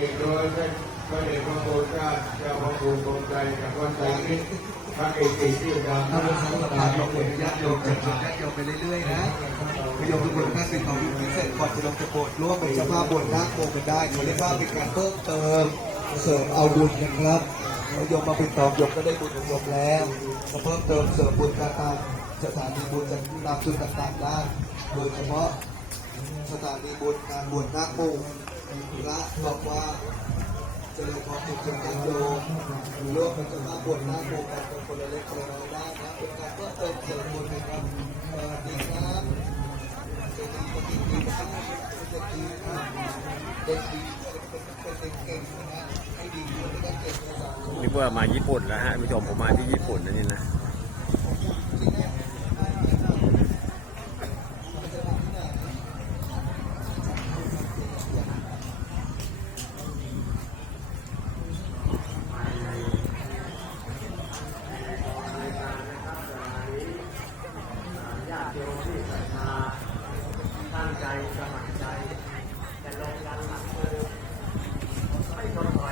ติโดยท่านพระเดชพระคุณเจ้าเจ้าพระคุณทรงใจจากวัดไตรมิตรพระเอกจิชื่อดังถ้าเป็นสำหรับการยกเว้นญาติโยมจะชวนญาติโยมไปเรื่อยๆนะโยมทุกคนถ้าสิ่งของพิเศษก่อนจะลงจะโบสถ์ร่วมเป็นเจ้าภาพบวชนาคโกกันได้เขาเรียกว่าเป็นการเพิ่มเติมเสริมเอาบุญนะครับแล้วโยมมาเป็นตองโยมก็ได้บุญของโยมแล้วมาเพิ่มเติมเสริมบุญการตามสถานีบุญจากตามจุดต่างๆได้โดยเฉพาะสถานีบุญการบวชนาคโก พระบอกว่าเจริญพรติดจนกันโยมร่วมเป็นจ้าภาพบวชนาคโกกันเป็นคนละเล็กคนละน้อยได้นะเป็นการเพิ่มเติมเสริมบุญนะครับสวัสดีครับเด็กดีปฏิดีครับเด็กดีครับเด็กดีเป็นเด็กเก่งนะฮะให้ดีไม่ได้เก่งภาษานี่เพื่อมาญี่ปุ่นแล้วฮะผู้ชมผมมาที่ญี่ปุ่นนะนี่นะ ตั้งใจสมัครใจจะลงยันหลังมือ